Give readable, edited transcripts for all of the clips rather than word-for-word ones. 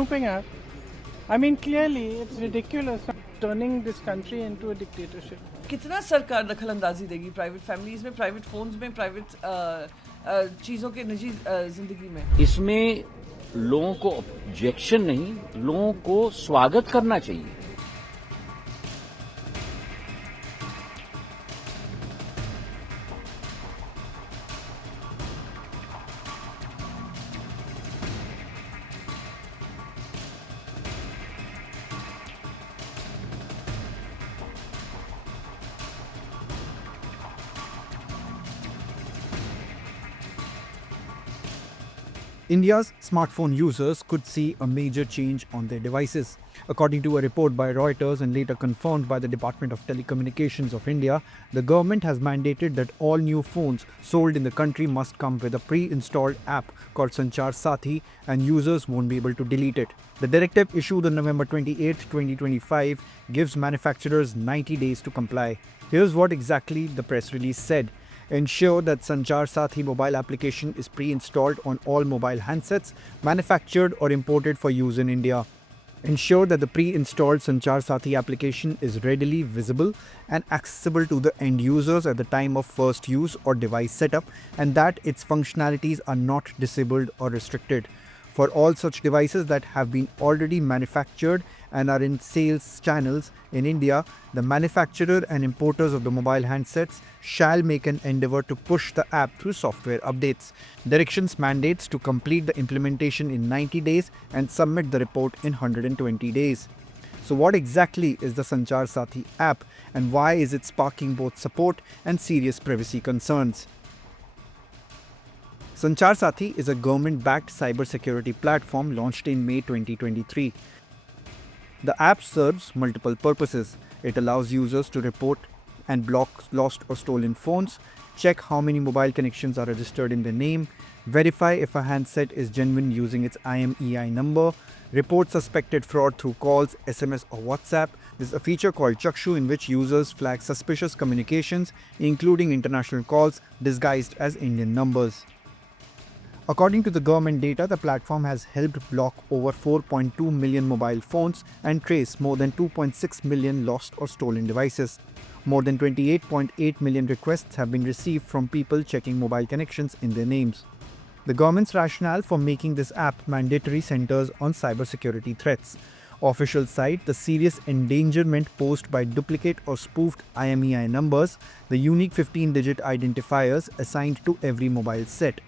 snooping app. I mean, clearly, it's ridiculous turning this country into a dictatorship. कितना सरकार दखल अंदाजी देगी प्राइवेट फैमिलीज में, प्राइवेट फोन्स में, प्राइवेट चीज़ों के निजी जिंदगी में? इसमें लोगों को ऑब्जेक्शन नहीं, लोगों को स्वागत करना चाहिए। India's smartphone users could see a major change on their devices. According to a report by Reuters and later confirmed by the Department of Telecommunications of India, the government has mandated that all new phones sold in the country must come with a pre-installed app called Sanchar Sathi and users won't be able to delete it. The directive issued on November 28, 2025 gives manufacturers 90 days to comply. Here's what exactly the press release said. Ensure that Sanchar Sathi mobile application is pre-installed on all mobile handsets manufactured or imported for use in India. Ensure that the pre-installed Sanchar Sathi application is readily visible and accessible to the end users at the time of first use or device setup, and that its functionalities are not disabled or restricted. For all such devices that have been already manufactured and are in sales channels in India, the manufacturer and importers of the mobile handsets shall make an endeavor to push the app through software updates. Directions mandates to complete the implementation in 90 days and submit the report in 120 days. So what exactly is the Sanchar Sathi app and why is it sparking both support and serious privacy concerns? Sanchar Sathi is a government-backed cybersecurity platform launched in May 2023. The app serves multiple purposes. It allows users to report and block lost or stolen phones, check how many mobile connections are registered in their name, verify if a handset is genuine using its IMEI number, report suspected fraud through calls, SMS or WhatsApp. There's a feature called Chakshu in which users flag suspicious communications, including international calls disguised as Indian numbers. According to the government data, the platform has helped block over 4.2 million mobile phones and trace more than 2.6 million lost or stolen devices. More than 28.8 million requests have been received from people checking mobile connections in their names. The government's rationale for making this app mandatory centers on cybersecurity threats. Officials cite the serious endangerment posed by duplicate or spoofed IMEI numbers, the unique 15-digit identifiers assigned to every mobile set.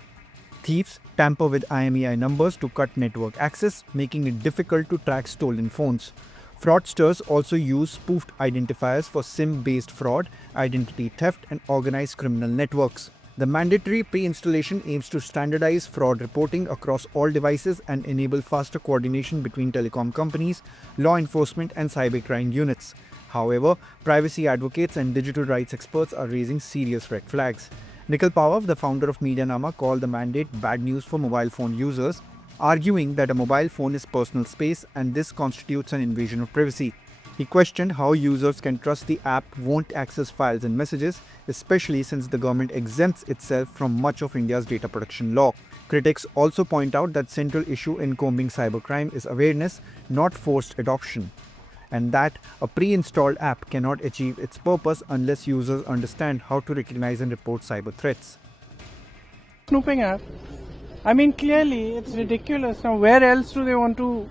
Thieves tamper with IMEI numbers to cut network access, making it difficult to track stolen phones. Fraudsters also use spoofed identifiers for SIM-based fraud, identity theft, and organized criminal networks. The mandatory pre-installation aims to standardize fraud reporting across all devices and enable faster coordination between telecom companies, law enforcement, and cybercrime units. However, privacy advocates and digital rights experts are raising serious red flags. Nikhil Pawav, the founder of Medianama, called the mandate bad news for mobile phone users, arguing that a mobile phone is personal space and this constitutes an invasion of privacy. He questioned how users can trust the app won't access files and messages, especially since the government exempts itself from much of India's data protection law. Critics also point out that central issue in combing cybercrime is awareness, not forced adoption, and that a pre-installed app cannot achieve its purpose unless users understand how to recognize and report cyber threats. Snooping app. I mean, clearly, it's ridiculous. Now, where else do they want to,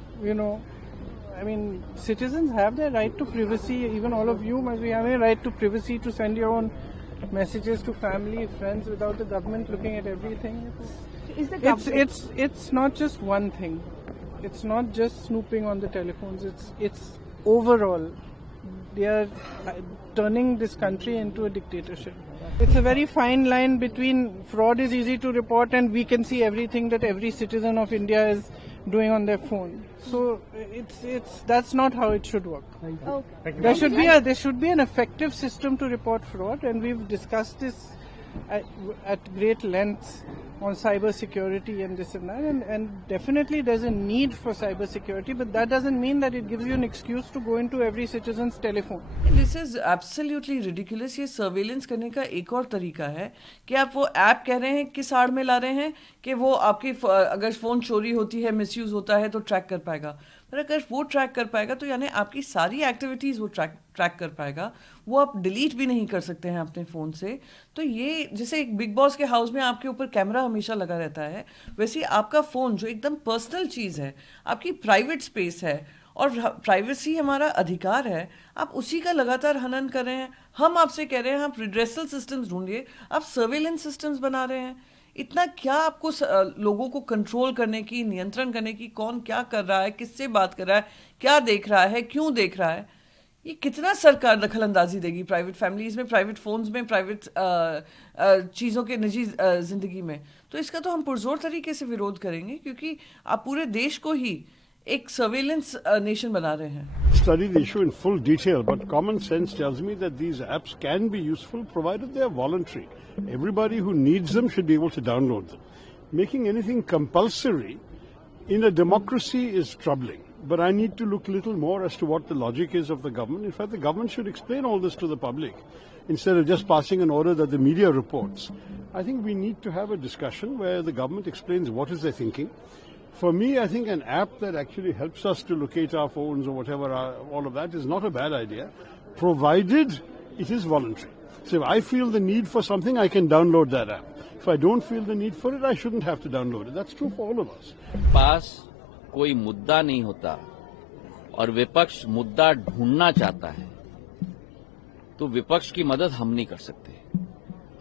I mean, citizens have their right to privacy. Even all of you must be having a right to privacy to send your own messages to family, friends without the government looking at everything. It's not just one thing. It's not just snooping on the telephones. It's overall. They are turning this country into a dictatorship. It's a very fine line between fraud is easy to report and we can see everything that every citizen of India is doing on their phone. So that's not how it should work. Okay. There should be an effective system to report fraud, and we've discussed this at great lengths on cyber security and this and that, and definitely there's a need for cyber security, but that doesn't mean that it gives you an excuse to go into every citizen's telephone. This is absolutely ridiculous. ये surveillance करने का एक और तरीका है कि आप वो ऐप कह रहे हैं किस आड़ में ला रहे हैं कि वो आपकी अगर फ़ोन चोरी होती है, मिसयूज़ होता है तो ट्रैक कर पाएगा। पर अगर वो ट्रैक कर पाएगा तो यानी आपकी सारी एक्टिविटीज़ वो ट्रैक कर पाएगा, वो आप डिलीट भी नहीं कर सकते हैं अपने फ़ोन से। तो ये जैसे एक बिग बॉस के हाउस में आपके ऊपर कैमरा हमेशा लगा रहता है, वैसे ही आपका फ़ोन जो एकदम पर्सनल चीज़ है, आपकी प्राइवेट स्पेस है और प्राइवेसी हमारा अधिकार है, आप उसी का लगातार हनन कर रहे हैं। हम आपसे कह रहे हैं आप रिड्रेसल सिस्टम्स ढूंढिए, आप सर्वेलेंस सिस्टम्स बना रहे हैं। इतना क्या आपको लोगों को कंट्रोल करने की, नियंत्रण करने की, कौन क्या कर रहा है, किससे बात कर रहा है, क्या देख रहा है, क्यों देख रहा है, ये कितना सरकार दखल अंदाजी देगी प्राइवेट फैमिलीज में, प्राइवेट फोन्स में, प्राइवेट चीज़ों के निजी जिंदगी में। तो इसका तो हम पुरजोर तरीके से विरोध करेंगे, क्योंकि आप पूरे देश को ही एक सर्वेलेंस नेशन बना रहे हैं। Study the issue in full detail, but common sense tells me that these apps can be useful provided they are voluntary. Everybody who needs them should be able to download them. Making anything compulsory in a democracy is troubling. But I need to look a little more as to what the logic is of the government. In fact, the government should explain all this to the public instead of just passing an order that the media reports. I think we need to have a discussion where the government explains what is their thinking. For me, I think an app that actually helps us to locate our phones or whatever, all of that is not a bad idea, provided it is voluntary. So if I feel the need for something, I can download that app. If I don't feel the need for it, I shouldn't have to download it. That's true for all of us. पास कोई मुद्दा नहीं होता और विपक्ष मुद्दा ढूंढना चाहता है तो विपक्ष की मदद हम नहीं कर सकते।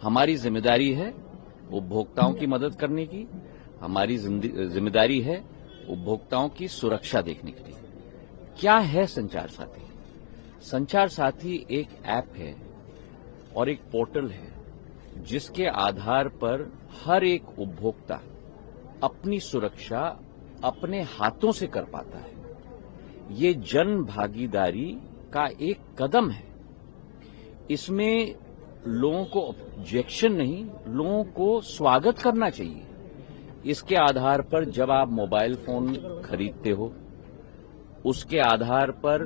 हमारी जिम्मेदारी है उपभोक्ताओं की मदद करने की, हमारी जिम्मेदारी है उपभोक्ताओं की सुरक्षा देखने के लिए। क्या है संचार साथी? संचार साथी एक ऐप है और एक पोर्टल है जिसके आधार पर हर एक उपभोक्ता अपनी सुरक्षा अपने हाथों से कर पाता है। ये जन भागीदारी का एक कदम है। इसमें लोगों को ऑब्जेक्शन नहीं, लोगों को स्वागत करना चाहिए। इसके आधार पर जब आप मोबाइल फोन खरीदते हो, उसके आधार पर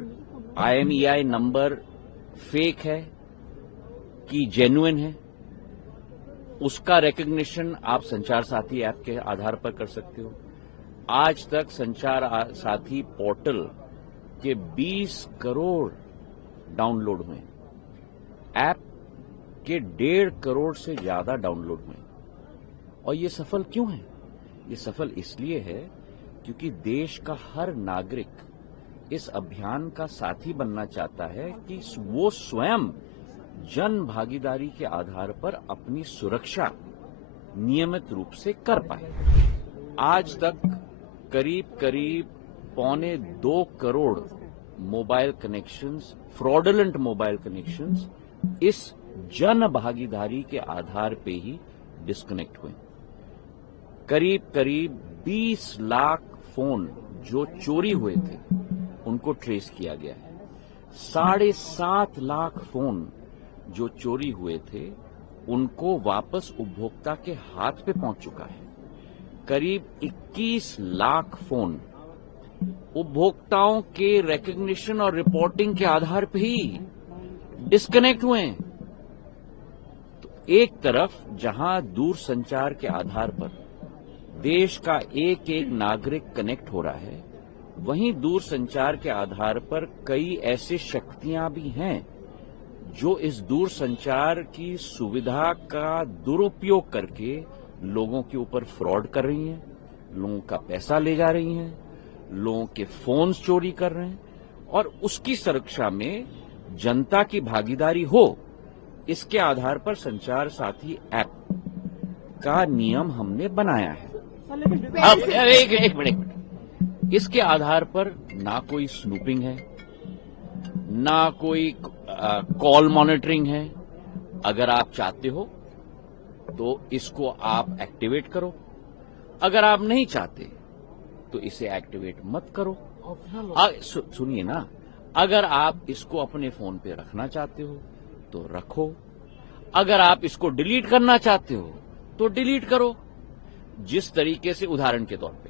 IMEI नंबर फेक है कि जेन्युइन है, उसका रिकग्निशन आप संचार साथी ऐप के आधार पर कर सकते हो। आज तक संचार साथी पोर्टल के 20 करोड़ डाउनलोड हुए, ऐप के 1.5 करोड़ से ज्यादा डाउनलोड हुए। और ये सफल क्यों है? ये सफल इसलिए है क्योंकि देश का हर नागरिक इस अभियान का साथी बनना चाहता है कि वो स्वयं जन भागीदारी के आधार पर अपनी सुरक्षा नियमित रूप से कर पाए। आज तक करीब 1.25 crore mobile connections, fraudulent mobile connections इस जन भागीदारी के आधार पे ही डिस्कनेक्ट हुए। करीब 20 लाख फोन जो चोरी हुए थे उनको ट्रेस किया गया है। 7.5 लाख फोन जो चोरी हुए थे उनको वापस उपभोक्ता के हाथ पे पहुंच चुका है। करीब 21 लाख फोन उपभोक्ताओं के रिकग्निशन और रिपोर्टिंग के आधार पे ही डिस्कनेक्ट हुए हैं। तो एक तरफ जहां दूर संचार के आधार पर देश का एक नागरिक कनेक्ट हो रहा है, वहीं दूर संचार के आधार पर कई ऐसी शक्तियां भी हैं जो इस दूर संचार की सुविधा का दुरुपयोग करके लोगों के ऊपर फ्रॉड कर रही हैं, लोगों का पैसा ले जा रही हैं, लोगों के फोन्स चोरी कर रहे हैं। और उसकी सुरक्षा में जनता की भागीदारी हो, इसके आधार पर संचार साथी ऐप का नियम हमने बनाया है। अब एक मिनट, इसके आधार पर ना कोई स्नूपिंग है, ना कोई कॉल मॉनिटरिंग है। अगर आप चाहते हो तो इसको आप एक्टिवेट करो, अगर आप नहीं चाहते तो इसे एक्टिवेट मत करो। सुनिए ना, अगर आप इसको अपने फोन पे रखना चाहते हो तो रखो, अगर आप इसको डिलीट करना चाहते हो तो डिलीट करो। जिस तरीके से, उदाहरण के तौर पे,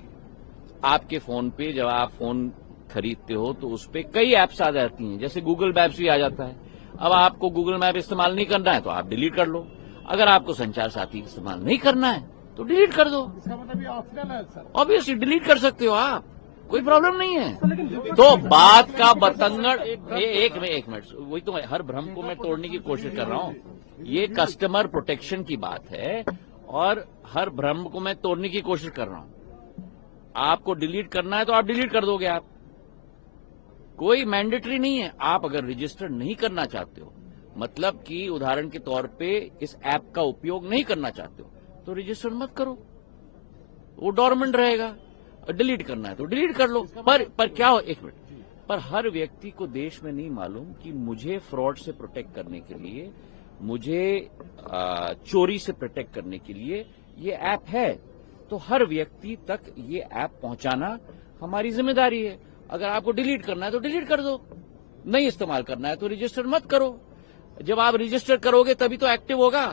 आपके फोन पे जब आप फोन खरीदते हो तो उस पे कई ऐप्स आ जाती हैं, जैसे गूगल मैप्स भी आ जाता है। अब आपको गूगल मैप इस्तेमाल नहीं करना है तो आप डिलीट कर लो। अगर आपको संचार साथी इस्तेमाल नहीं करना है तो डिलीट कर दो। इसका मतलब ये ऑप्शनल है सर। ऑब्वियसली डिलीट कर सकते हो आप, कोई प्रॉब्लम नहीं है। तो बात का बतंगड़, एक मिनट, वही तो हर भ्रम को मैं तोड़ने की कोशिश कर रहा हूँ। ये कस्टमर प्रोटेक्शन की बात है और हर भ्रम को मैं तोड़ने की कोशिश कर रहा हूं। आपको डिलीट करना है तो आप डिलीट कर दोगे। आप, कोई मैंडेटरी नहीं है। आप अगर रजिस्टर नहीं करना चाहते हो, मतलब कि उदाहरण के तौर पे इस ऐप का उपयोग नहीं करना चाहते हो, तो रजिस्टर मत करो, वो डोरमेंट रहेगा। डिलीट करना है तो डिलीट कर लो। पर क्या हो, एक मिनट, पर हर व्यक्ति को देश में नहीं मालूम कि मुझे फ्रॉड से प्रोटेक्ट करने के लिए, मुझे चोरी से प्रोटेक्ट करने के लिए ये ऐप है। तो हर व्यक्ति तक ये ऐप पहुंचाना हमारी जिम्मेदारी है। अगर आपको डिलीट करना है तो डिलीट कर दो, नहीं इस्तेमाल करना है तो रजिस्टर मत करो। जब आप रजिस्टर करोगे तभी तो एक्टिव होगा,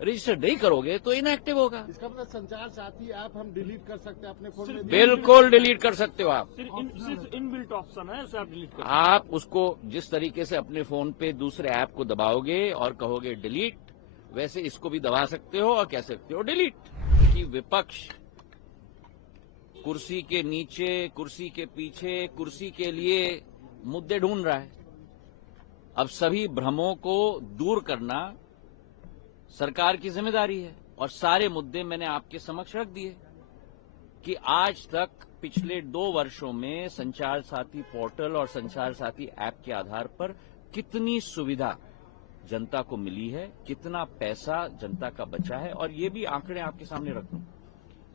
रजिस्टर नहीं करोगे तो इनएक्टिव होगा। इसका मतलब संचार साथी ऐप हम डिलीट कर सकते हैं अपने फोन में? बिल्कुल डिलीट कर सकते हो आप। सिर्फ इनबिल्ट ऑप्शन है, ऐसे आप डिलीट कर। आप उसको जिस तरीके से अपने फोन पे दूसरे ऐप को दबाओगे और कहोगे डिलीट, वैसे इसको भी दबा सकते हो और कह सकते हो डिलीट। कि विपक्ष कुर्सी के नीचे, कुर्सी के पीछे, कुर्सी के लिए मुद्दे ढूंढ रहा है। अब सभी भ्रमों को दूर करना सरकार की जिम्मेदारी है और सारे मुद्दे मैंने आपके समक्ष रख दिए कि आज तक पिछले 2 वर्षों में संचार साथी पोर्टल और संचार साथी ऐप के आधार पर कितनी सुविधा जनता को मिली है, कितना पैसा जनता का बचा है। और ये भी आंकड़े आपके सामने रख दूं,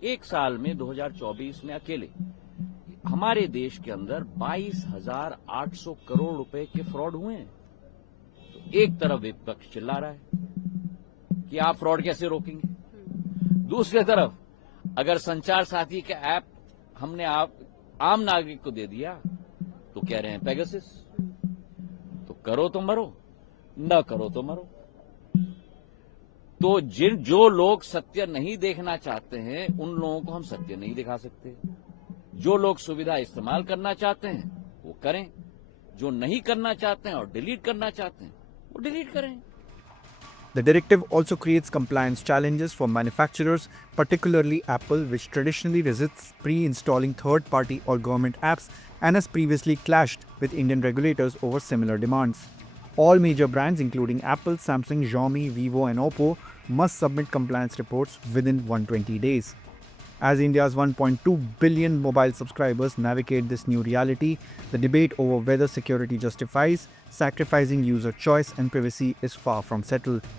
एक साल में 2024 में अकेले हमारे देश के अंदर 22,800 करोड़ रुपए के फ्रॉड हुए हैं। तो एक तरफ विपक्ष चिल्ला रहा है कि आप फ्रॉड कैसे रोकेंगे, दूसरी तरफ अगर संचार साथी का ऐप हमने आम नागरिक को दे दिया तो कह रहे हैं पेगासस। तो करो तो मरो, न करो तो मरो। तो जो लोग सत्य नहीं देखना चाहते हैं उन लोगों को हम सत्य नहीं दिखा सकते। जो लोग सुविधा इस्तेमाल करना चाहते हैं वो करें, जो नहीं करना चाहते हैं और डिलीट करना चाहते हैं वो डिलीट करें। The directive also creates compliance challenges for manufacturers, particularly Apple, which traditionally resists pre-installing third-party or government apps and has previously clashed with Indian regulators over similar demands. All major brands, including Apple, Samsung, Xiaomi, Vivo, and Oppo, must submit compliance reports within 120 days. As India's 1.2 billion mobile subscribers navigate this new reality, the debate over whether security justifies sacrificing user choice and privacy is far from settled.